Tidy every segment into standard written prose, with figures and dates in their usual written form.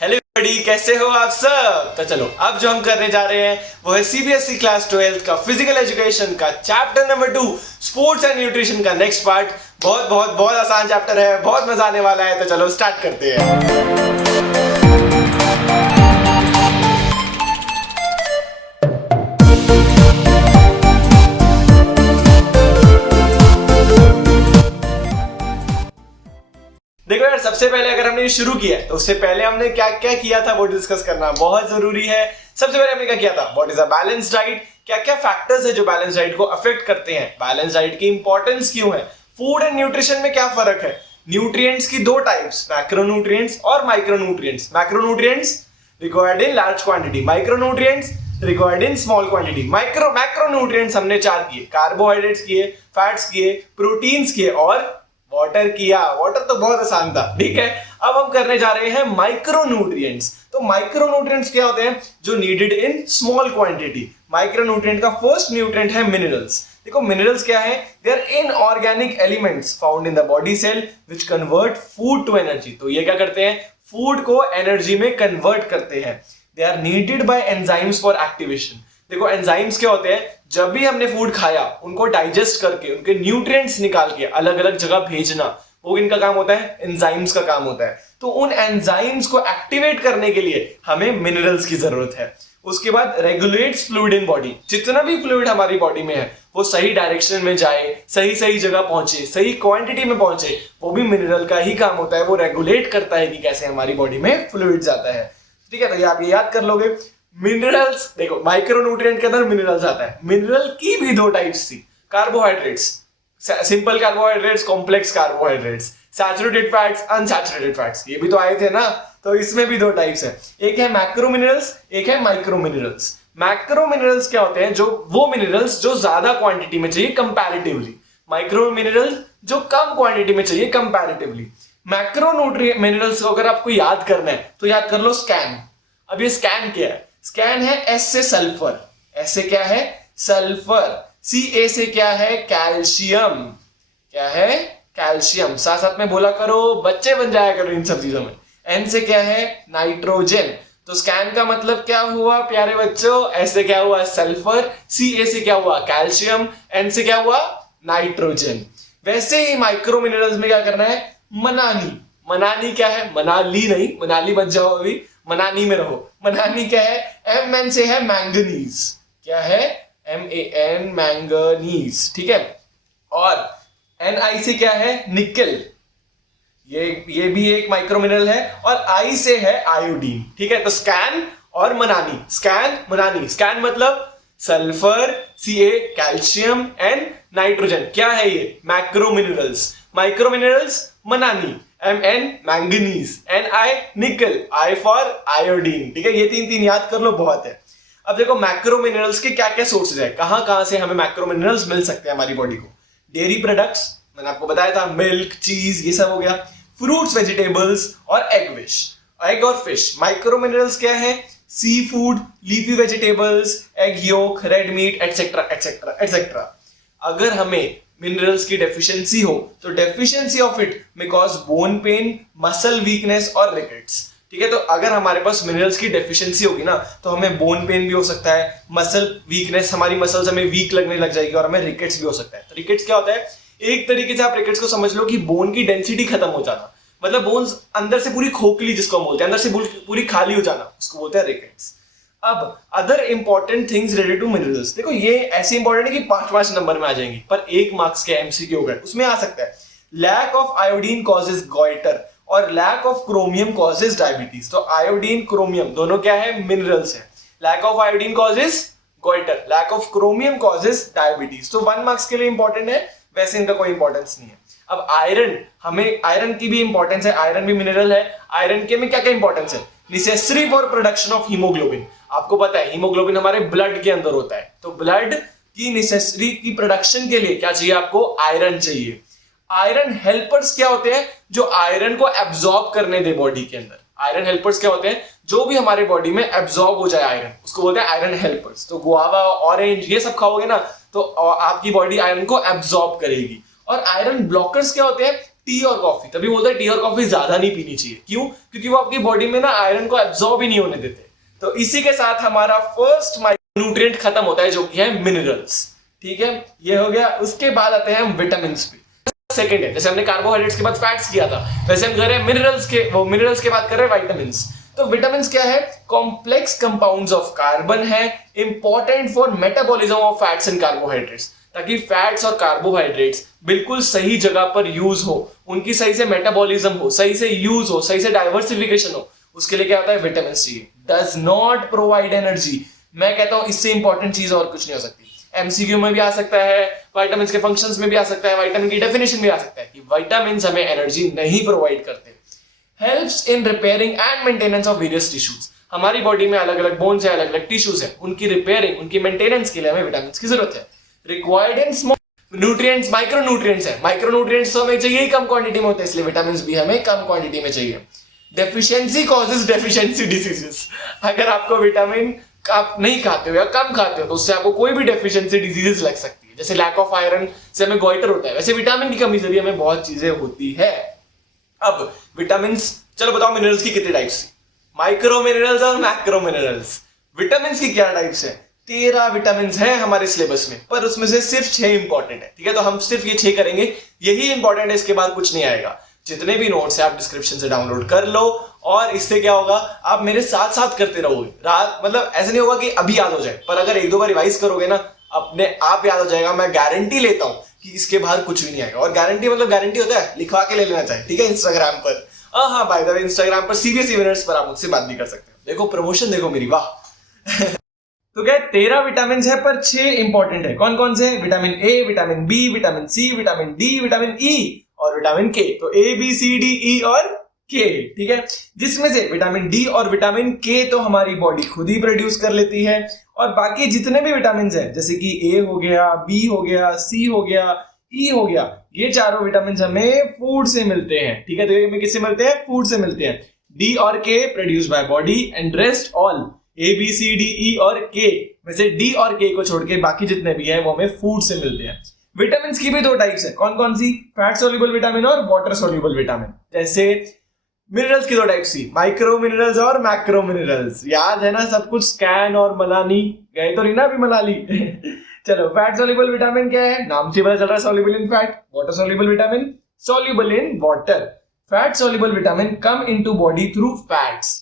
Hello बड़ी, कैसे हो आप सब। तो चलो अब जो हम करने जा रहे हैं वो है सीबीएसई क्लास 12 का फिजिकल एजुकेशन का chapter number 2 sports and nutrition का नेक्स्ट पार्ट। बहुत बहुत बहुत आसान चैप्टर है, बहुत मजा आने वाला है। तो चलो स्टार्ट करते हैं। देखो यार, सबसे पहले अगर हमने शुरू किया है तो उससे पहले हमने क्या क्या किया था वो डिस्कस करना बहुत जरूरी है। सबसे पहले हमने क्या किया था, what is a balance diet, क्या क्या फैक्टर्स है जो बैलेंस डाइट को अफेक्ट करते हैं, बैलेंस डाइट की इंपॉर्टेंस क्यों है, फूड एंड न्यूट्रिशन में क्या फर्क है, न्यूट्रिएंट्स की दो टाइप्स, मैक्रोन्यूट्रिएंट्स और micronutrients. Macronutrients required in large quantity, micronutrients required in small quantity. Macronutrients हमने चार किए, कार्बोहाइड्रेट्स किए, फैट्स किए, प्रोटीन्स किए और वाटर किया। वाटर तो बहुत आसान था, ठीक है। अब हम करने जा रहे हैं माइक्रोन्यूट्रिएंट्स। तो माइक्रोन्यूट्रिएंट्स क्या होते हैं, जो needed in small quantity. Micronutrient का फर्स्ट न्यूट्रिएंट है मिनरल्स। देखो मिनरल्स क्या है, they are inorganic elements found in the body cell which convert food to energy. तो ये क्या करते हैं, फूड को एनर्जी में कन्वर्ट करते हैं। They are needed by enzymes for activation. देखो एंजाइम्स क्या होते हैं, जब भी हमने फूड खाया उनको डाइजेस्ट करके उनके न्यूट्रिएंट्स निकाल के अलग अलग जगह भेजना, वो इनका काम होता है, एंजाइम्स का काम होता है। तो उन एंजाइम्स को एक्टिवेट करने के लिए हमें मिनरल्स की जरूरत है। उसके बाद रेगुलेट्स फ्लूइड इन बॉडी। जितना भी फ्लूइड हमारी बॉडी में है वो सही डायरेक्शन में जाए, सही सही जगह पहुंचे, सही क्वांटिटी में पहुंचे, वो भी मिनरल का ही काम होता है। वो रेगुलेट करता है कि कैसे हमारी बॉडी में फ्लूइड जाता है, ठीक है। तो ये आप ये याद कर लोगे। मिनरल्स, देखो माइक्रोन्यूट्रिएंट के अंदर मिनरल्स आता है। मिनरल की भी दो टाइप्स थी, carbohydrates, simple carbohydrates, complex carbohydrates, saturated fats, unsaturated fats, ये भी तो आए थे ना। तो इसमें भी दो टाइप्स है, एक है मैक्रो मिनरल्स, एक है माइक्रो मिनरल्स। मैक्रो मिनरल्स क्या होते हैं, जो वो मिनरल्स जो ज्यादा क्वांटिटी में चाहिए कंपैरेटिवली, माइक्रो मिनरल्स जो कम क्वांटिटी में चाहिए कंपैरेटिवली। मैक्रो मिनरल्स को अगर आपको याद करना है तो याद कर लो स्कैन। अब ये स्कैन क्या है, स्कैन है एस से सल्फर, एस से क्या है सल्फर, सी ए से क्या है कैल्शियम, क्या है कैल्शियम, साथ साथ में बोला करो, बच्चे बन जाया करो इन सब चीजों में। एन से क्या है नाइट्रोजन। तो स्कैन का मतलब क्या हुआ प्यारे बच्चों, एस से क्या हुआ सल्फर, सी ए से क्या हुआ कैल्शियम, एन से क्या हुआ नाइट्रोजन। वैसे ही माइक्रो मिनरल्स में क्या करना है, मनानी। मनानी क्या है, मनाली नहीं, मनाली बच जाओ अभी, मनानी में रहो। मनानी क्या है, एम एन से है मैंगनीज, क्या है एम ए एन मैंगनीज, ठीक है। और एन आई से क्या है निकेल, ये भी एक माइक्रो मिनरल है। और आई से है आयोडीन, ठीक है। तो स्कैन और मनानी, स्कैन मनानी, स्कैन मतलब sulphur, C A calcium and nitrogen, क्या है ये मैक्रो मिनरल्स। माइक्रो मिनरल्स मनानी, M N manganese, N I nickel, I for iodine, ठीक है। ये तीन तीन याद कर लो, बहुत है। अब देखो मैक्रो मिनरल्स के क्या क्या सोर्सेज है, कहां कहां से हमें मैक्रो मिनरल्स मिल सकते हैं हमारी बॉडी को। डेयरी प्रोडक्ट्स, मैंने आपको बताया था, मिल्क, चीज, ये सब हो गया। फ्रूट्स, वेजिटेबल्स और एग और फिश। माइक्रो मिनरल्स क्या है, sea food, leafy vegetables, egg yolk, red meat, etcetera etcetera etcetera. अगर हमें मिनरल्स की डेफिशिएंसी हो तो deficiency of it may cause bone pain, muscle weakness और रिकेट्स, ठीक है। तो अगर हमारे पास मिनरल्स की डेफिशिएंसी होगी ना तो हमें बोन पेन भी हो सकता है, मसल वीकनेस, हमारी मसल्स हमें वीक लगने लग जाएगी और हमें रिकेट्स भी हो सकता है। तो रिकेट्स क्या होता है, एक तरीके से आप रिकेट्स को समझ लो कि बोन की डेंसिटी खत्म हो जाना, मतलब बोन्स अंदर से पूरी खोखली जिसको हम बोलते हैं, अंदर से पूरी खाली हो जाना, उसको बोलते हैं रिकेट्स। अब other important things related to minerals, देखो ये ऐसे इंपॉर्टेंट है कि 5-5 नंबर में आ जाएंगी, पर 1 मार्क्स के एमसीक्यू होगा, उसमें आ सकता है। Lack of iodine causes goitre और lack of chromium causes diabetes. तो आयोडीन क्रोमियम दोनों क्या है, मिनरल्स है। Lack of iodine causes goitre, lack of chromium causes diabetes. तो 1 मार्क्स के लिए इंपॉर्टेंट है, वैसे इनका कोई इंपॉर्टेंस नहीं है। अब आयरन, हमें आयरन की भी इंपॉर्टेंस है, आयरन भी मिनरल है। आयरन के में क्या क्या इंपॉर्टेंस है, necessary for production of haemoglobin. आपको पता है हीमोग्लोबिन हमारे ब्लड के अंदर होता है, तो ब्लड की नेसेसरी की प्रोडक्शन के लिए क्या चाहिए आपको, आयरन चाहिए। आयरन हेल्पर्स क्या होते हैं, जो आयरन को एब्जॉर्ब करने दे बॉडी के अंदर। आयरन हेल्पर्स क्या होते हैं, जो भी हमारे बॉडी में एब्जॉर्ब हो जाए आयरन, उसको बोलते हैं आयरन हेल्पर्स। तो गुआवा, ऑरेंज, ये सब खाओगे ना तो आपकी बॉडी आयरन को एब्जॉर्ब करेगी। और आयरन ब्लॉकर्स क्या होते हैं, टी और कॉफी, तभी बोलते हैं टी और कॉफी ज्यादा नहीं पीनी चाहिए। क्यों? क्योंकि वो आपकी बॉडी में ना आयरन को एब्जॉर्ब ही नहीं होने देते। तो इसी के साथ हमारा फर्स्ट माइक्रोन्यूट्रिएंट खत्म होता है, जो कि है मिनरल्स। ठीक है, ये हो गया। उसके बाद आते हैं हम विटामिन पे। सेकंड है, जैसे हमने कार्बोहाइड्रेट्स के बाद फैट्स किया था, वैसे हम कर रहे हैं मिनरल्स के बाद कर रहे हैं विटामिन। तो विटामिन क्या है? कॉम्प्लेक्स कंपाउंड्स ऑफ कार्बन है, important for metabolism of fats and carbohydrates, ताकि फैट्स और कार्बोहाइड्रेट्स बिल्कुल सही जगह पर यूज हो, उनकी सही से मेटाबॉलिज्म हो, सही से यूज हो, सही से डाइवर्सिफिकेशन हो। उसके लिए क्या होता है? विटामिन चाहिए। Does not provide energy. मैं कहता हूं इससे इंपॉर्टेंट चीज और कुछ नहीं हो सकती। एमसीक्यू में भी आ सकता है, विटामिन के फंक्शंस में भी आ सकता है, विटामिन की डेफिनेशन भी आ सकता है कि विटामिन हमें एनर्जी नहीं प्रोवाइड करते। Helps in repairing and maintenance of various tissues. हमारी बॉडी में अलग अलग बोन्स है, अलग अलग टिश्यूज है, उनकी रिपेयरिंग, उनकी मेंटेनेंस के लिए हमें विटामिन की जरूरत है। Required in small nutrients, micronutrients है। माइक्रोन्यूट्रिएंट्स तो हमें चाहिए ही कम क्वांटिटी में होते हैं, इसलिए विटामिन भी हमें कम क्वांटिटी में चाहिए। Deficiency causes deficiency diseases. अगर आपको विटामिन आप नहीं खाते हो या कम खाते हो तो उससे आपको कोई भी डेफिशिएंसी डिजीजेस लग सकती है। जैसे लैक ऑफ आयरन से हमें गोइटर होता है, वैसे विटामिन की कमी से भी हमें बहुत चीजें होती है। अब विटामिन, चलो बताओ मिनरल्स की कितने टाइप्स? माइक्रो मिनरल्स और मैक्रो मिनरल्स। विटामिन की क्या टाइप्स है? 13 विटामिन है हमारे सिलेबस में, पर उसमें से सिर्फ 6 इंपॉर्टेंट है। ठीक है, तो हम सिर्फ ये 6 करेंगे, यही इंपॉर्टेंट है, इसके बाद कुछ नहीं आएगा। जितने भी नोट्स है आप डिस्क्रिप्शन से डाउनलोड कर लो, और इससे क्या होगा, आप मेरे साथ साथ करते रहोगे। रात मतलब ऐसा नहीं होगा कि अभी याद हो जाए, पर अगर एक दो बार रिवाइज करोगे ना, अपने आप याद हो जाएगा। मैं गारंटी लेता हूं कि इसके बाहर कुछ भी नहीं आएगा। और गारंटी मतलब गारंटी होता है, लिखवा के ले लेना चाहिए। ठीक है, इंस्टाग्राम पर, हाँ बाय द वे इंस्टाग्राम पर सीबीएसई विनर्स पर आप मुझसे बात भी कर सकते हो। देखो प्रमोशन देखो मेरी, वाह। तो क्या 13 विटामिन है, पर 6 इंपॉर्टेंट है। कौन कौन से? Vitamin A, vitamin B, vitamin C, vitamin D, vitamin E और विटामिन के। तो ए बी सी डी ई और के। ठीक है, जिसमें से विटामिन डी और विटामिन के तो हमारी बॉडी खुद ही प्रोड्यूस कर लेती है, और बाकी जितने भी विटामिन है, जैसे कि ए हो गया, बी हो गया, सी हो गया, ई हो गया, ये चारों विटामिन हमें फूड से मिलते हैं। ठीक है, तो ये हमें किससे मिलते हैं? फूड से मिलते हैं। डी और K produce by body, and rest all A B C D E और के, वैसे डी और के को छोड़ के बाकी जितने भी है वो हमें फूड से मिलते हैं। विटामिन की भी 2 टाइप्स है। कौन कौन सी? फैट सोल्यूबल विटामिन और वाटर सोल्यूबल विटामिन। जैसे मिनरल्स की 2 टाइप्स थी, माइक्रो मिनरल्स और मैक्रो मिनरल्स। याद है ना सब कुछ? स्कैन और मलानी गए तो नहीं ना अभी मनाली। चलो, फैट सोल्यूबल विटामिन क्या है? नाम से पता चल रहा है, soluble in fat. Water soluble vitamin, soluble in water. Fat soluble vitamin come into body through fats.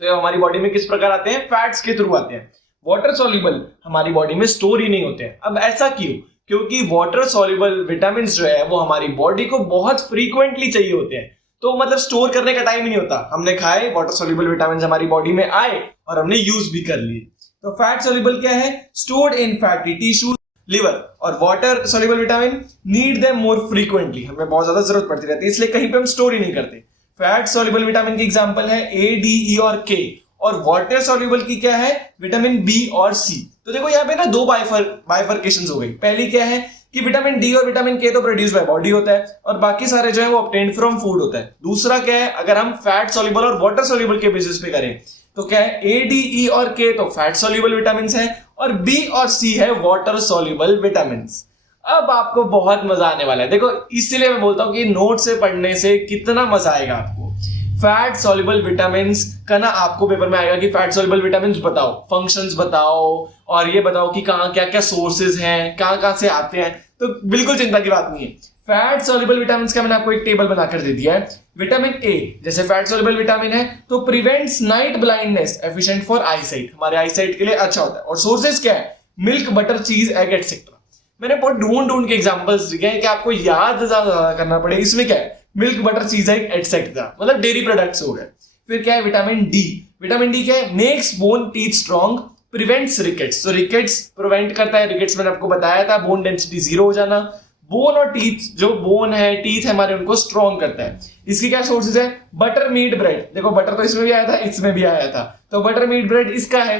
तो ये हमारी बॉडी में किस प्रकार आते हैं? फैट्स के थ्रू आते हैं। वाटर सोल्यूबल हमारी बॉडी में स्टोर ही नहीं होते हैं। अब ऐसा क्यों? क्योंकि वाटर सोल्यूबल विटामिन जो है वो हमारी बॉडी को बहुत फ्रीक्वेंटली चाहिए होते हैं, तो मतलब स्टोर करने का टाइम ही नहीं होता। हमने खाए, वाटर सोल्यूबल विटामिन हमारी बॉडी में आए और हमने यूज भी कर लिए। तो फैट सोल्यूबल क्या है? Stored in fatty tissue, liver. और water soluble vitamin need them more frequently, हमें बहुत ज्यादा जरूरत पड़ती रहती है, इसलिए कहीं पे हम स्टोर ही नहीं करते। फैट सोल्यूबल विटामिन की एग्जांपल है ए, डी, ई और के। और वाटर सोल्यूबल की क्या है? विटामिन बी और सी। तो देखो यहाँ पे ना 2 बाइफर्केशंस हो गई। पहली क्या है कि विटामिन डी और विटामिन के तो प्रोड्यूस बाय बॉडी होता है, और बाकी सारे जो है वो ऑब्टेन्ड फ्रॉम फूड होता है। दूसरा क्या है, अगर हम फैट सोल्यूबल और वाटर सोल्यूबल के बेसिस पे करें तो क्या है, ए, डी, ई और के तो फैट सोल्यूबल विटामिन है, और बी और सी है वाटर सोल्यूबल विटामिन। अब आपको बहुत मजा आने वाला है। देखो इसलिए मैं बोलता हूं कि नोट से पढ़ने से कितना मजा आएगा आपको। फैट सोल्यूबल विटामिन्स का ना आपको पेपर में आएगा कि फैट सोल्यूबल विटामिन्स बताओ, फंक्शंस बताओ, और ये बताओ कि कहाँ क्या क्या सोर्सेज हैं, कहाँ से आते हैं। तो बिल्कुल चिंता की बात नहीं है। फैट सोल्यूबल विटामिन्स का मैंने आपको एक टेबल बनाकर दे दिया है। विटामिन ए जैसे फैट सोल्यूबल विटामिन है तो prevents night blindness, efficient for eyesight, हमारे आईसाइट के लिए अच्छा होता है। और सोर्सेज क्या है? मिल्क, बटर, चीज, एग एटसेट्रा। मैंने बहुत ढूंढ के एग्जांपल्स दिए हैं कि आपको याद ज्यादा करना पड़े। इसमें क्या है? मिल्क, बटर, चीज, एग एटसेट्रा, मतलब डेयरी प्रोडक्ट्स हो गए। फिर क्या है? Vitamin D. विटामिन डी क्या है? Makes bone teeth strong, prevents rickets. तो रिकेट्स प्रिवेंट करता है। रिकेट्स मैंने आपको बताया था, बोन डेंसिटी 0 हो जाना। बोन और टीथ, जो बोन है, टीथ है हमारे, उनको स्ट्रॉन्ग करता है। इसकी क्या सोर्सेज है? Butter, meat, bread. देखो बटर तो इसमें भी आया था, इसमें भी आया था, तो बटर, मीट, ब्रेड इसका है।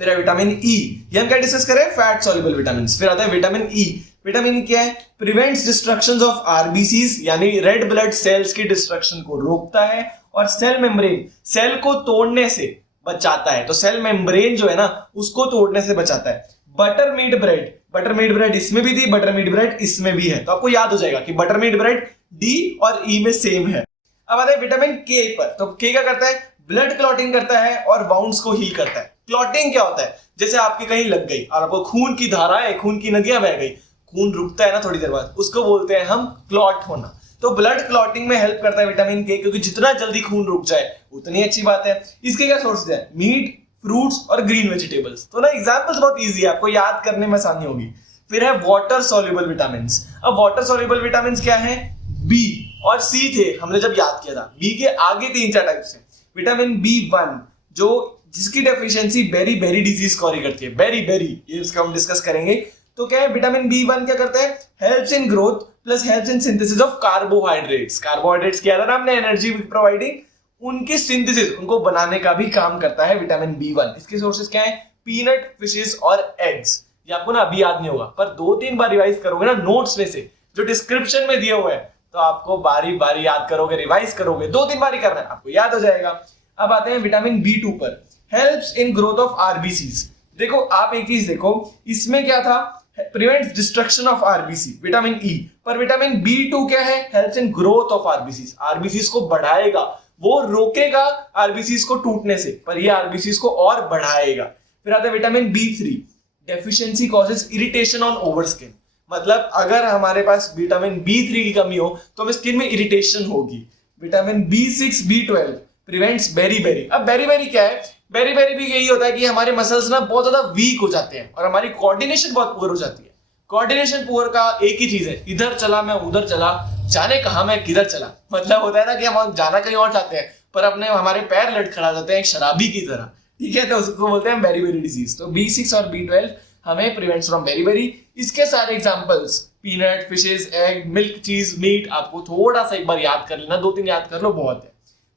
फिर है विटामिन ई, ये हम क्या डिस्कस करें? Fat soluble vitamin. फिर आता है विटामिन ई। विटामिन क्या है? प्रिवेंट्स डिस्ट्रक्शन ऑफ आरबीसीज, यानी रेड ब्लड सेल्स की डिस्ट्रक्शन को रोकता है, और सेल मेम्ब्रेन, सेल को तोड़ने से बचाता है। तो सेल मेम्ब्रेन जो है ना, उसको तोड़ने से बचाता है। Butter, meat, bread, buttermilk bread इसमें भी थी, बटरमिल्क ब्रेड इसमें भी है, तो आपको याद हो जाएगा कि बटरमिल्क ब्रेड डी और ई में सेम है। अब आते हैं विटामिन के पर। तो के क्या करता है? ब्लड क्लॉटिंग करता है और बाउंड्स को हील करता है। क्लॉटिंग क्या होता है? जैसे आपकी कहीं लग गई और आपको खून की धाराएं, खून की नदियां बह गई, खून रुकता है ना थोड़ी देर बाद, उसको बोलते हैं हम क्लॉट होना। तो ब्लड क्लॉटिंग में हेल्प करता है विटामिन के, क्योंकि जितना जल्दी खून रुक जाए उतनी अच्छी बात है। इसके क्या सोर्सेज है? मीट, फ्रूट्स और ग्रीन वेजिटेबल्स। तो ना एग्जांपल्स बहुत इजी है, आपको याद करने में आसानी होगी। फिर है वाटर सॉल्युबल विटामिन्स। अब वाटर सॉल्युबल विटामिन्स क्या है? बी और सी थे हमने जब याद किया था। बी के आगे 3-4 टाइप्स हैं। विटामिन B1 जो जिसकी डेफिशिएंसी बेरी बेरी डिजीज कॉरी करती है, बेरी बेरी, ये इसका हम डिस्कस करेंगे। तो क्या है? विटामिन B1 क्या करता है? Helps in growth plus helps in synthesis of carbohydrates. Carbohydrates क्या था ना हमने, एनर्जी प्रोवाइडिंग, उनकी सिंथेसिस, उनको बनाने का भी काम करता है विटामिन B1। इसके सोर्सेज क्या है? पीनट, फिशेस और एग्स। ये आपको ना अभी याद नहीं होगा, पर 2-3 बार रिवाइज करोगे ना नोट्स में से जो डिस्क्रिप्शन में दिए हुए हैं, तो आपको बारी बारी याद करोगे, रिवाइज करोगे, 2-3 बार ही करना है, आपको याद हो जाएगा। अब आते हैं विटामिन B2 पर। Helps in growth of RBCs. देखो आप एक चीज देखो, इसमें क्या था? Prevents destruction of RBC, vitamin E. पर विटामिन B2 क्या है? Helps in growth of RBCs. RBCs को बढ़ाएगा, वो रोकेगा आरबीसीज को टूटने से, पर ये आरबीसीज को और बढ़ाएगा। फिर आता है vitamin B3। Deficiency causes irritation on over skin. मतलब अगर हमारे पास विटामिन B3 की कमी हो तो हमें स्किन में इरिटेशन होगी। Vitamin B6, B12 prevents beriberi. अब बेरी बेरी क्या है? बेरी बेरी भी यही होता है कि हमारे मसल्स ना बहुत ज्यादा वीक हो जाते हैं और हमारी कोऑर्डिनेशन बहुत पुअर हो जाती है। कोऑर्डिनेशन पुअर का एक ही चीज है, इधर चला मैं उधर चला, जाने कहा मैं किधर चला। मतलब होता है ना कि हम जाना कहीं और चाहते हैं पर अपने हमारे पैर लटखड़ा जाते हैं एक शराबी की तरह, ठीक है? तो उसको बोलते हैं बेरी बेरी डिजीज। तो B6 और B12 हमें प्रिवेंट्स फ्रॉम बेरी बेरी। इसके सारे examples peanut, fishes, egg, milk, cheese, meat, आपको थोड़ा सा एक बार याद कर लेना, 2-3 याद कर लो, बहुत है।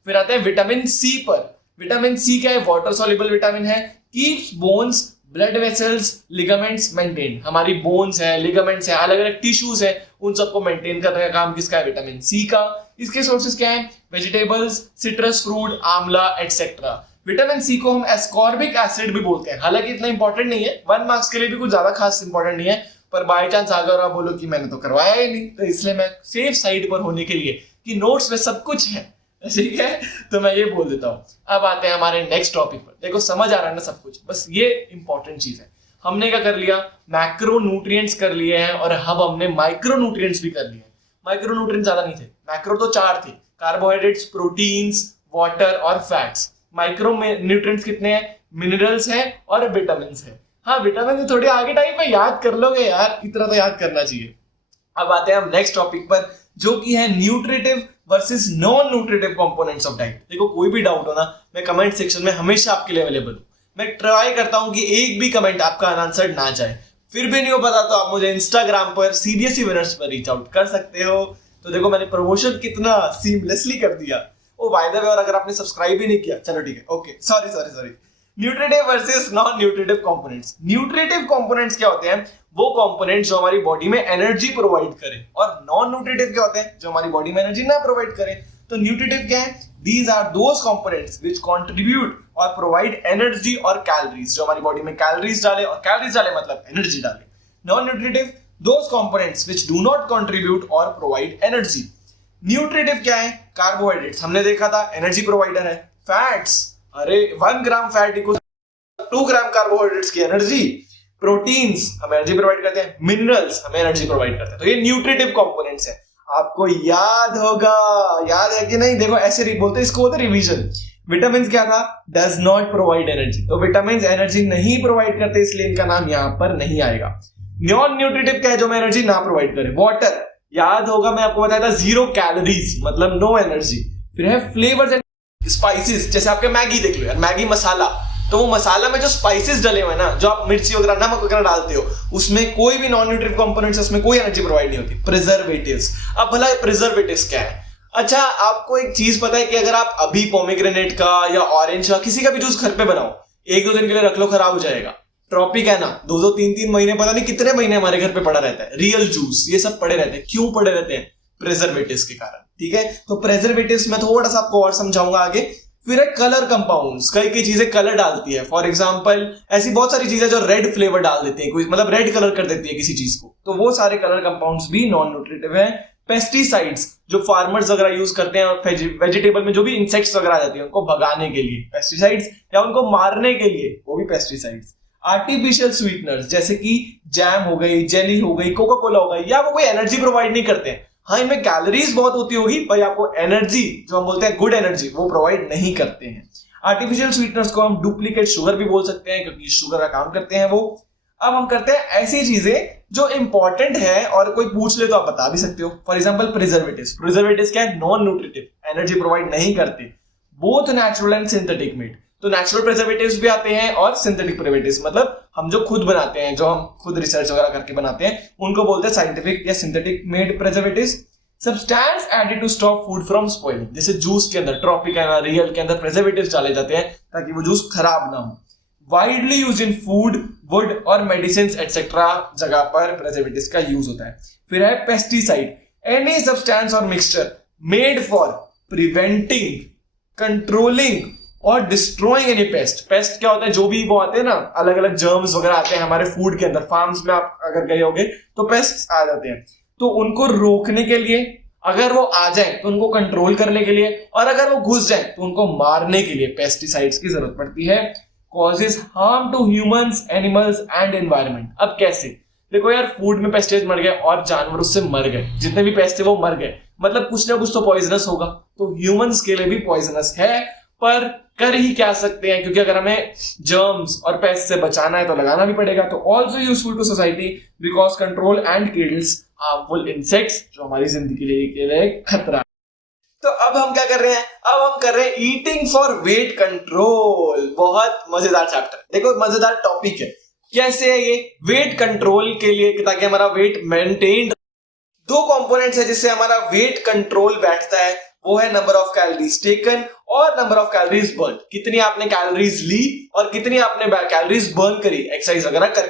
फिर आते हैं विटामिन सी पर। विटामिन सी क्या है? वाटर सॉल्युबल विटामिन है। Keeps bones, blood vessels, ligaments maintain. हमारी बोन्स है, लिगामेंट्स है, अलग अलग टिश्यूज है, उन सबको मेंटेन करने का काम किसका है? विटामिन सी का। इसके सोर्सेज क्या है? वेजिटेबल्स, सिट्रस फ्रूट, आंवला एटसेट्रा। विटामिन सी को हम एस्कॉर्बिक एसिड भी बोलते हैं, हालांकि इतना इंपॉर्टेंट नहीं है, 1 मार्क्स के लिए भी कुछ ज्यादा खास इंपॉर्टेंट नहीं है, पर बाय चांस अगर आप बोलो कि मैंने तो करवाया ही नहीं, तो इसलिए मैं सेफ साइड पर होने के लिए कि नोट्स में सब कुछ है, ठीक है, तो मैं ये बोल देता हूं। अब आते हैं हमारे नेक्स्ट टॉपिक पर। देखो समझ आ रहा है ना सब कुछ, बस ये इंपॉर्टेंट चीज है। हमने क्या कर लिया? मैक्रो न्यूट्रिएंट्स कर लिए हैं और अब हमने माइक्रो न्यूट्रिएंट्स भी कर लिए हैं। माइक्रो न्यूट्रिएंट्स ज्यादा नहीं थे, मैक्रो तो 4 थे, कार्बोहाइड्रेट्स, प्रोटीन्स, वाटर और फैट्स। माइक्रो न्यूट्रिएंट्स कितने हैं? मिनरल्स हैं और विटामिन है। हाँ, विटामिन थोड़ी आगे टाइम पे याद कर लोगे यार, इतना तो याद करना चाहिए। अब आते हैं हम नेक्स्ट टॉपिक पर, जो कि है nutritive versus non nutritive components of diet. देखो कोई भी डाउट हो ना, मैं कमेंट सेक्शन में हमेशा आपके लिए अवेलेबल हूं। मैं ट्राई करता हूं कि एक भी कमेंट आपका अनआंसर्ड ना जाए। फिर भी नहीं हो पता तो आप मुझे इंस्टाग्राम पर सीबीएसई विनर्स पर रीच आउट कर सकते हो। तो देखो मैंने प्रमोशन कितना सीमलेसली कर दिया। ओ बाय द वे, और अगर आपने सब्सक्राइब भी नहीं किया, चलो ठीक है, okay, sorry. Nutritive versus non nutritive components. Nutritive components क्या होते हैं? वो कंपोनेंट्स जो हमारी बॉडी में एनर्जी प्रोवाइड करें, और नॉन न्यूट्रिटिव क्या होते हैं? जो हमारी बॉडी में एनर्जी ना प्रोवाइड करें। तो न्यूट्रिटिव क्या है? These are those components which contribute और प्रोवाइड एनर्जी और कैलोरीज, जो हमारी बॉडी में कैलोरीज डाले, और कैलोरीज डाले मतलब एनर्जी डाले। Non nutritive those components which do not contribute और प्रोवाइड एनर्जी। न्यूट्रिटिव क्या है? कार्बोहाइड्रेट्स हमने देखा था, एनर्जी प्रोवाइडर है। फैट्स, अरे 1 ग्राम फैट इक्वल 2 ग्राम कार्बोहाइड्रेट्स की एनर्जी। प्रोटीन्स हमें एनर्जी प्रोवाइड करते हैं, मिनरल्स हमें एनर्जी प्रोवाइड करते हैं। तो ये न्यूट्रिटिव कंपोनेंट्स हैं, आपको याद होगा, याद है कि नहीं? देखो ऐसे बोलते, इसको बोलते रिवीजन। विटामिन क्या था? Does not provide energy. तो विटामिन एनर्जी नहीं प्रोवाइड करते, इसलिए इनका नाम यहां पर नहीं आएगा। नॉन न्यूट्रिटिव क्या है? जो मैं एनर्जी ना प्रोवाइड करे। वाटर, याद होगा मैं आपको बताया था 0 कैलोरीज मतलब नो एनर्जी। फिर है फ्लेवर्स एंड स्पाइसेस, जैसे आपके मैगी देख लो यार, मैगी मसाला, तो वो मसाला में जो स्पाइसेस डले हुए हैं ना, जो आप मिर्ची वगैरह, नमक वगैरह डालते हो, उसमें कोई भी नॉन न्यूट्रिटिव कंपोनेंट्स, उसमें कोई एनर्जी प्रोवाइड नहीं होती। प्रिजर्वेटिव्स, अब भला प्रिजर्वेटिव्स क्या है? अच्छा, आपको एक चीज पता है कि अगर आप अभी पोमेग्रेनेट का या ऑरेंज का किसी का भी जूस घर पे बनाओ, 1-2 दिन के लिए रख लो, खराब हो जाएगा। ट्रॉपिक है ना, 2-2, 3-3 महीने, पता नहीं कितने महीने हमारे घर पे पड़ा रहता है। रियल जूस, ये सब पड़े रहते हैं। क्यों पड़े रहते हैं? प्रिजर्वेटिव्स के कारण, ठीक है। तो प्रिजर्वेटिव्स मैं थोड़ा सा आपको और समझाऊंगा आगे। फिर है कलर कंपाउंड्स, कई चीजें कलर डालती है। फॉर एग्जांपल ऐसी बहुत सारी चीजें जो रेड फ्लेवर डाल देती है, कोई मतलब रेड कलर कर देती है किसी चीज को, तो वो सारे कलर कंपाउंड्स भी नॉन न्यूट्रिटिव है। पेस्टिसाइड्स जो फार्मर्स वगैरह यूज करते हैं और वेजिटेबल में जो भी इंसेक्ट्स वगैरह आ जाती है उनको भगाने के लिए पेस्टिसाइड्स, या उनको मारने के लिए वो भी पेस्टिसाइड्स। आर्टिफिशियल स्वीटनर्स जैसे कि जैम हो गई, जेली हो गई, कोका कोला हो गई, या वो कोई एनर्जी प्रोवाइड नहीं करते हैं। हाँ, इनमें कैलोरीज बहुत होती होगी पर आपको एनर्जी जो हम बोलते हैं गुड एनर्जी वो प्रोवाइड नहीं करते हैं। आर्टिफिशियल स्वीटनर्स को हम डुप्लीकेट शुगर भी बोल सकते हैं क्योंकि शुगर का काम करते हैं वो। अब हम करते हैं ऐसी चीजें जो इंपॉर्टेंट है और कोई पूछ ले तो आप बता भी सकते हो। For example preservatives. प्रिजर्वेटिव्स क्या है? नॉन न्यूट्रिटिव, एनर्जी प्रोवाइड नहीं करते, both natural and synthetic made. तो नेचुरल प्रिजर्वेटिव्स भी आते हैं और सिंथेटिक प्रिजर्वेटिव्स, मतलब हम जो खुद बनाते हैं, जो हम खुद रिसर्च वगैरह करके बनाते हैं, उनको बोलते हैं साइंटिफिक या synthetic made preservatives. Substance added to stop food from spoiling, जैसे जूस के अंदर, ट्रॉपिकल रियल के अंदर प्रिजर्वेटिव्स डाले जाते हैं ताकि वो जूस खराब ना हो। Widely use in food, would और मेडिसिन एक्सेट्रा जगह पर प्रिजर्वेटिव्स का यूज होता है। फिर है पेस्टिसाइड, एनी सब्सटेंस और mixture made for preventing, controlling और डिस्ट्रॉइंग एनी पेस्ट। पेस्ट क्या होता है? जो भी वो आते हैं ना, अलग अलग जर्म्स वगैरह आते हैं हमारे फूड के अंदर। फार्म्स में आप अगर गए होगे तो पेस्ट आ जाते हैं, तो उनको रोकने के लिए, अगर वो आ जाए तो उनको कंट्रोल करने के लिए, और अगर वो घुस जाए तो उनको मारने के लिए पेस्टिसाइड्स की जरूरत पड़ती है। Causes harm to humans, animals and environment. अब कैसे? देखो यार, फूड में पेस्टिसाइड मर गए और जानवर उससे मर गए, जितने भी पेस्ट थे वो मर गए, मतलब कुछ ना कुछ तो पॉइजनस होगा। तो ह्यूमंस के लिए भी पॉइजनस है, पर कर ही क्या सकते हैं, क्योंकि अगर हमें जर्म्स और पेस्ट से बचाना है तो लगाना भी पड़ेगा। तो also useful to society because control and kills harmful insects, जो हमारी जिंदगी के लिए खतरा। तो अब हम क्या कर रहे हैं? अब हम कर रहे हैं ईटिंग फॉर वेट कंट्रोल। बहुत मजेदार चैप्टर, देखो मजेदार टॉपिक है। कैसे है ये? वेट कंट्रोल के लिए, ताकि हमारा वेट मेंटेन। दो कंपोनेंट्स है जिससे हमारा वेट कंट्रोल बैठता है, वो है नंबर ऑफ कैलोरीज टेकन और नंबर ऑफ कैलोरीज बर्न। कितनी आपने कैलोरीज ली और कितनी आपने कैलोरीज बर्न करी एक्सरसाइज वगैरह कर।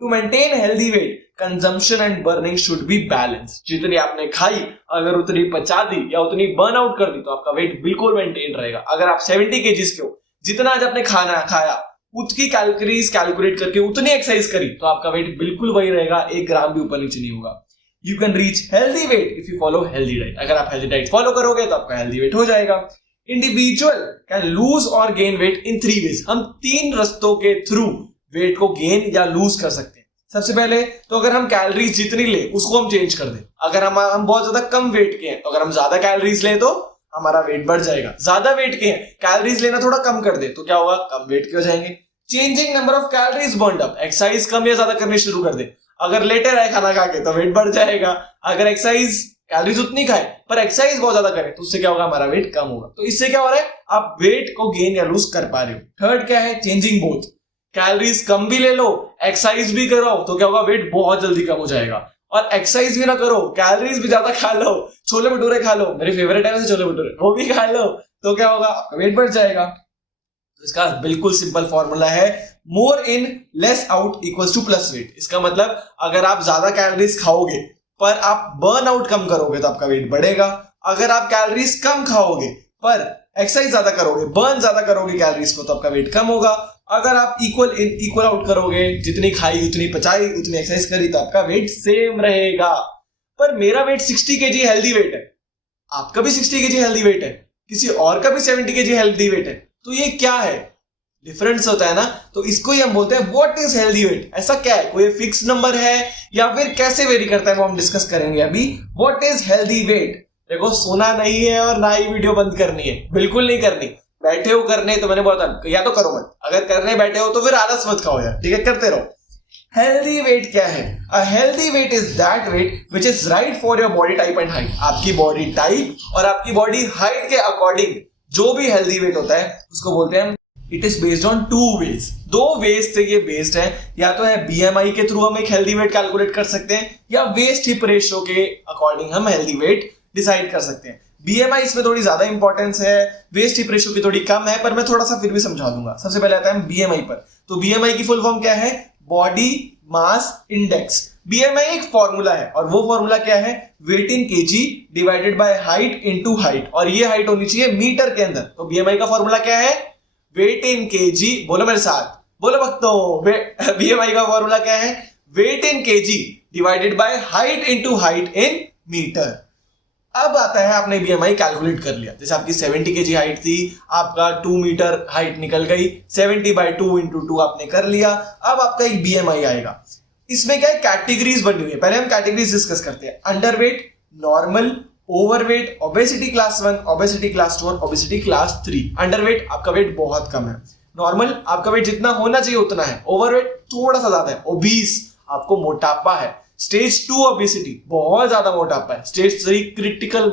To maintain healthy weight, consumption and burning should be balance. जितनी आपने खाई अगर उतनी पचा दी या उतनी बर्न आउट कर दी तो आपका वेट बिल्कुल मेंटेन रहेगा। अगर आप 70 kg के हो, जितना आज आपने खाना खाया उतनी कैलोरीज कैलकुलेट करके उतनी एक्सरसाइज करी तो आपका वेट बिल्कुल वही रहेगा, 1 ग्राम भी ऊपर नीचे नहीं होगा। You can reach healthy weight if you follow healthy diet. अगर आप healthy diet follow करोगे तो आपका healthy weight हो जाएगा। Individual can lose or gain weight in 3 ways. हम 3 रस्तों के थ्रू वेट को गेन या लूज कर सकते हैं। सबसे पहले तो अगर हम कैलोरीज जितनी ले उसको हम चेंज कर दें। अगर हम बहुत ज्यादा कम वेट के हैं तो अगर हम ज्यादा कैलोरीज ले तो हमारा वेट बढ़ जाएगा। ज्यादा वेट के हैं, कैलोरीज लेना थोड़ा कम कर दे तो क्या होगा? कम वेट के हो जाएंगे। Changing number of calories burned up, exercise कम या ज्यादा करनी शुरू कर दे। अगर लेटे रहे खाना खा के तो वेट बढ़ जाएगा। अगर एक्सरसाइज कैलोरीज उतनी खाए पर एक्सरसाइज बहुत ज्यादा करे तो उससे क्या होगा? हमारा वेट कम होगा। तो इससे क्या हो रहा है? आप वेट को गेन या लूज कर पा रहे हो। थर्ड क्या है? चेंजिंग बोथ, कैलोरीज कम भी ले लो, एक्सरसाइज भी करो तो क्या होगा? वेट बहुत जल्दी कम हो जाएगा। और एक्सरसाइज भी ना करो, कैलोरीज भी ज्यादा खा लो, छोले भटूरे खा लो, मेरे फेवरेट है वैसे छोले भटूरे, वो भी खा लो तो क्या होगा? आपका वेट बढ़ जाएगा। तो इसका बिल्कुल सिंपल फॉर्मूला है, more in less out equals to plus weight. इसका मतलब अगर आप ज्यादा कैलोरीज खाओगे पर आप बर्न आउट कम करोगे तो आपका वेट बढ़ेगा। अगर आप कैलोरीज कम खाओगे पर एक्सरसाइज ज्यादा करोगे, बर्न ज्यादा करोगे कैलोरीज को, तो आपका वेट कम होगा। अगर आप इक्वल आउट करोगे, जितनी खाई उतनी पचाई उतनी एक्सरसाइज करी तो आपका वेट सेम रहेगा। पर मेरा वेट 60 kg हेल्दी वेट है, आपका भी 60 kg हेल्दी वेट है, किसी और का भी 70 kg हेल्दी वेट है, तो ये क्या है? डिफरेंस होता है ना। तो इसको ही हम बोलते हैं व्हाट इज हेल्दी वेट। ऐसा क्या है? कोई फिक्स नंबर है या फिर कैसे वेरी करता है वो हम डिस्कस करेंगे अभी। What is healthy weight? देखो, सोना नहीं है और ना ही वीडियो बंद करनी है, बिल्कुल नहीं करनी। बैठे हो करने तो मैंने बोला था या तो करो मत, अगर करने बैठे हो तो फिर आलस मत खाओ यार, ठीक है, करते रहो। हेल्दी वेट क्या है? A healthy weight is that weight which is right for your body type and height. आपकी बॉडी टाइप और आपकी बॉडी हाइट के अकॉर्डिंग जो भी हेल्दी वेट होता है उसको बोलते हैं। It is based on 2 ways, 2 ways से ये बेस्ड है। या तो है BMI के थ्रू हम एक हेल्दी वेट कैलकुलेट कर सकते हैं, या वेस्ट हिप रेशियो के अकॉर्डिंग हम हेल्दी वेट डिसाइड कर सकते हैं। BMI इसमें थोड़ी ज्यादा इंपॉर्टेंस है, वेस्ट हिप रेशियो की थोड़ी कम है, पर मैं थोड़ा सा फिर भी समझा दूंगा। सबसे पहले आता है BMI पर। तो BMI की फुल फॉर्म क्या है? Body mass index. बीएमआई एक फॉर्मूला है और वो फॉर्मूला क्या है, weight in KG divided by height into height, और ये हाइट होनी चाहिए मीटर के अंदर। तो बीएमआई का फॉर्मूला क्या है, वेट इन केजी, बोलो मेरे साथ, बोलो भक्तों, बीएमआई का फॉर्मूला क्या है, weight in KG divided by height into height in metre. अब आता है आपने बीएमआई कैलकुलेट कर लिया, जैसे आपकी 70 केजी हाइट थी, आपका 2 मीटर हाइट निकल गई, 70/2 × 2 आपने कर लिया। अब आपका एक बीएमआई आएगा, इसमें क्या है, कैटेगरीज बनी हुई है। पहले हम कैटेगरीज डिस्कस करते हैं, underweight, normal, overweight, obesity class 1, obesity class 2 और ओबेसिटी क्लास 3। अंडरवेट आपका वेट बहुत कम है, नॉर्मल आपका वेट जितना होना चाहिए उतना है, ओवरवेट थोड़ा सा ज्यादा है, ओबीस आपको मोटापा है, स्टेज 2 ओबेसिटी बहुत ज्यादा मोटापा है, स्टेज 3 क्रिटिकल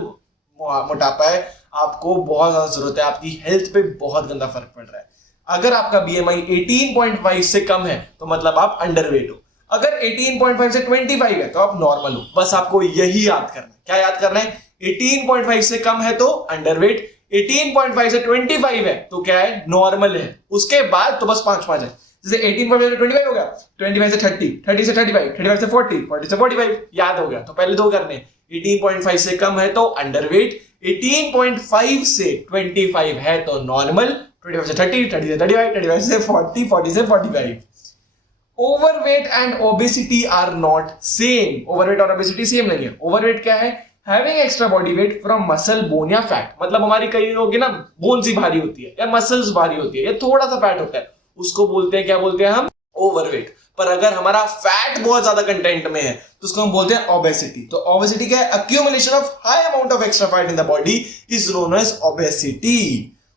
मोटापा है, आपको बहुत ज्यादा जरूरत है, आपकी हेल्थ पे बहुत गंदा फर्क पड़ रहा है। अगर आपका बीएमआई 18.5 से कम है तो मतलब आप अंडरवेट हो, अगर 18.5 से 25 है तो आप नॉर्मल हो। बस आपको यही याद करना है। क्या याद करना है, 18.5 से कम है तो अंडरवेट, 18.5 से 25 है तो क्या है, नॉर्मल है। उसके बाद तो बस 5 है, जैसे 18.5 से 25 हो गया, 25 से 30, 30 से 35, 35 से 40, 40 से 45, याद हो गया। तो पहले दो करने, 18.5 से कम है तो अंडरवेट, 18.5 से 25 है तो नॉर्मल, 25 से 30, 30 से 35, 35 से 40, 40 से 45। Overweight and obesity are not same, overweight और ओबेसिटी सेम नहीं है। ओवरवेट क्या है, having extra body weight from muscle, bone या फैट, मतलब हमारी कई लोगों की ना बोन सी भारी होती है या मसल्स भारी होती है या थोड़ा सा फैट होता है, उसको बोलते हैं, क्या बोलते हैं हम, ओवरवेट। पर अगर हमारा फैट बहुत ज्यादा कंटेंट में है तो उसको हम बोलते हैं ओबेसिटी। तो ओबेसिटी क्या है, accumulation of high amount of extra fat in the body is known as obesity.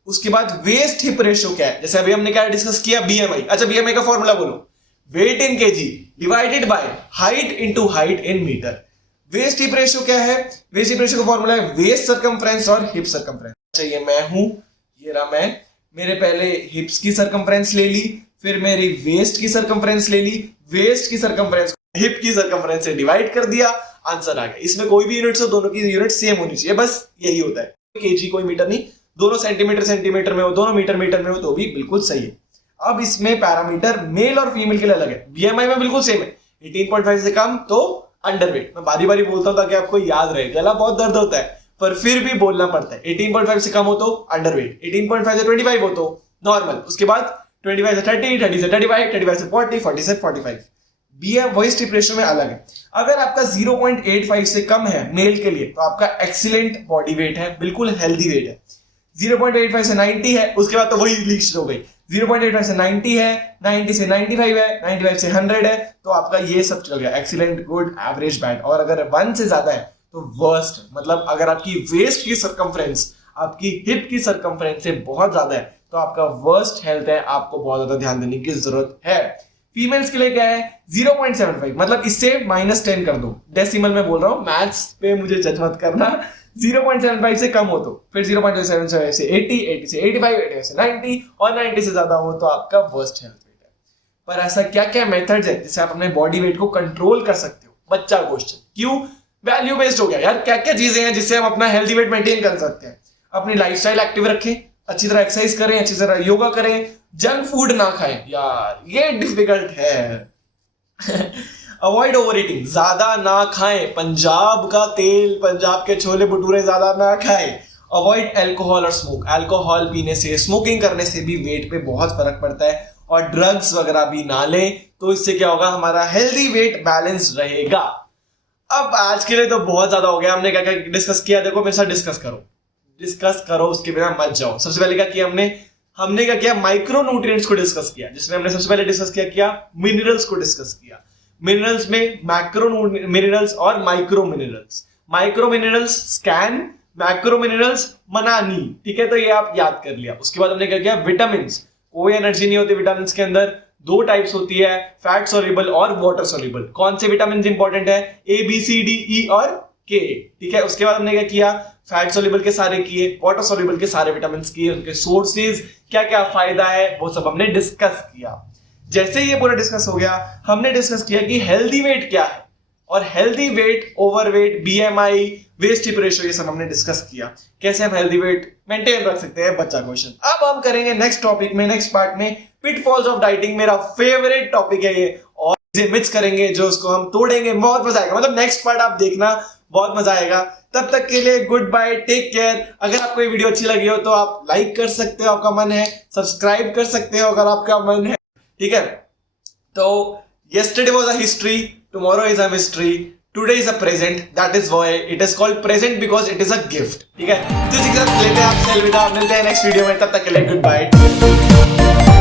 उसके बाद वेस्ट हिप रेशियो क्या है, जैसे अभी हमने क्या डिस्कस किया, बीएमआई। अच्छा, बीएमआई का फॉर्मूला बोलो, weight in KG divided by height into height in metre. Waist hip ratio क्या है, वेस्ट हिप रेशियो का फॉर्मूला है वेस्ट सर्कमफ्रेंस और हिप सर्कमफ्रेंस। अच्छा, ये मैं हूं, ये रहा मैं, मेरे पहले हिप्स की सर्कमफ्रेंस ले ली, फिर मेरी वेस्ट की सर्कमफ्रेंस ले ली, वेस्ट की सर्कमफ्रेंस हिप की सर्कमफ्रेंस से डिवाइड कर दिया, आंसर आ गया। इसमें कोई भी यूनिट्स हो, दोनों की यूनिट सेम होनी चाहिए, बस यही होता है। केजी कोई मीटर नहीं, दोनों सेंटीमीटर में हो, दोनों मीटर में हो तो भी बिल्कुल सही है। अब इसमें पैरामीटर मेल और फीमेल के लिए अलग है, बीएमआई में बिल्कुल सेम है, 18.5 से कम तो अंडरवेट। मैं बारी बारी बोलता हूं ताकि आपको याद रहे, गला बहुत दर्द होता है पर फिर भी बोलना पड़ता है। 18.5 से कम हो तो अंडरवेट, 18.5 से 25 हो तो नॉर्मल, उसके बाद 25 से 30, 30 से 35, 35 से 40, 40 से 45। बीएम वेस्ट हिप रेशियो में अलग है। अगर आपका 0.85 से कम है मेल के लिए तो आपका एक्सीलेंट बॉडी वेट है, बिल्कुल हेल्दी वेट है। 0.85 से 90 है, उसके बाद तो वही लिस्ट हो गई, 0.85 से 90 है, 90 से 95 है, 95 से 100 है, तो आपका ये सब चल गया, एक्सीलेंट, गुड, एवरेज, बैड। और अगर 1 से ज्यादा है तो वर्स्ट, मतलब अगर आपकी वेस्ट की सर्कमफ्रेंस आपकी हिप की सर्कमफ्रेंस से बहुत ज्यादा है तो आपका वर्स्ट हेल्थ है, आपको बहुत ज्यादा ध्यान देने की जरूरत है। फीमेल्स के लिए क्या है, 0.75, मतलब इससे -10 कर दो, डेसिमल में बोल रहा हूं, मैथ्स पे मुझे जज मत करना। 0.75 से कम हो तो फिर 0.75 से 80, 80 से 85, 85 से 90 और 90 से ज्यादा हो तो आपका वर्स्ट हेल्थ वेट है। पर ऐसा क्या क्या मेथड्स है जिससे आप अपने बॉडी वेट को कंट्रोल कर सकते हो? बच्चा क्वेश्चन, क्यों? वैल्यू बेस्ड हो गया यार, क्या क्या चीजें हैं जिससे हम अपना हेल्दी वेट मेंटेन कर सकते हैं? अपनी लाइफस्टाइल एक्टिव रखें, अच्छी तरह एक्सरसाइज करें, अच्छी तरह योगा करें, जंक फूड ना खाएं। यार ये डिफिकल्ट है। अवॉइड ओवर ईटिंग, ज्यादा ना खाएं, पंजाब का तेल, पंजाब के छोले भटूरे ज्यादा ना खाएं। अवॉइड अल्कोहल और स्मोक, अल्कोहल पीने से, स्मोकिंग करने से भी वेट पे बहुत फर्क पड़ता है। और ड्रग्स वगैरह भी ना लें, तो इससे क्या होगा, हमारा हेल्दी वेट बैलेंस रहेगा। अब आज के लिए तो बहुत ज्यादा हो गया, हमने क्या क्या डिस्कस किया, देखो मेरे साथ डिस्कस करो, उसके बिना मत जाओ। सबसे पहले क्या किया हमने क्या किया, माइक्रो न्यूट्रिएंट्स को डिस्कस किया, जिसमें हमने सबसे पहले डिस्कस किया मिनरल्स को डिस्कस किया। मिनरल्स में मैक्रो मिनरल्स और micro minerals. Micro minerals scan, macro minerals मनानी, ठीक है, तो ये आप याद कर लिया। उसके बाद हमने क्या किया, विटामिन, कोई एनर्जी नहीं होती विटामिन के अंदर, 2 टाइप्स होती है, फैट सोल्यूबल और वाटर सोल्यूबल। कौन से विटामिन इंपॉर्टेंट है, A B C D E और K, ठीक है। उसके बाद हमने क्या किया, फैट सोल्यूबल के सारे किए, वाटर सोल्यूबल के सारे विटामिन किए, उनके सोर्सेज, क्या क्या फायदा है, वो सब हमने डिस्कस किया। जैसे ये पूरा डिस्कस हो गया, हमने डिस्कस किया कि हेल्दी वेट क्या है, और healthy weight, overweight, BMI, waist hip ratio, ये सब हमने डिस्कस किया, कैसे हम हेल्दी वेट मेंटेन रख सकते हैं। बच्चा क्वेश्चन अब हम करेंगे नेक्स्ट टॉपिक में, नेक्स्ट पार्ट में, पिटफॉल्स ऑफ डाइटिंग। मेरा फेवरेट टॉपिक है ये, और मिक्स करेंगे, जो उसको हम तोड़ेंगे, बहुत मजा आएगा। मतलब नेक्स्ट पार्ट आप देखना, बहुत मजा आएगा। तब तक के लिए गुड बाय, टेक केयर। अगर आपको ये वीडियो अच्छी लगी हो तो आप लाइक कर सकते हो, आपका मन है, सब्सक्राइब कर सकते हो अगर आपका मन है, ठीक है। तो yesterday was a history, tomorrow is a mystery, today is a present, that is why it is called present because it is a gift, ठीक है। तो इसी के साथ लेते हैं आपसे अलविदा, मिलते हैं नेक्स्ट वीडियो में, तब तक के लिए गुड बाय।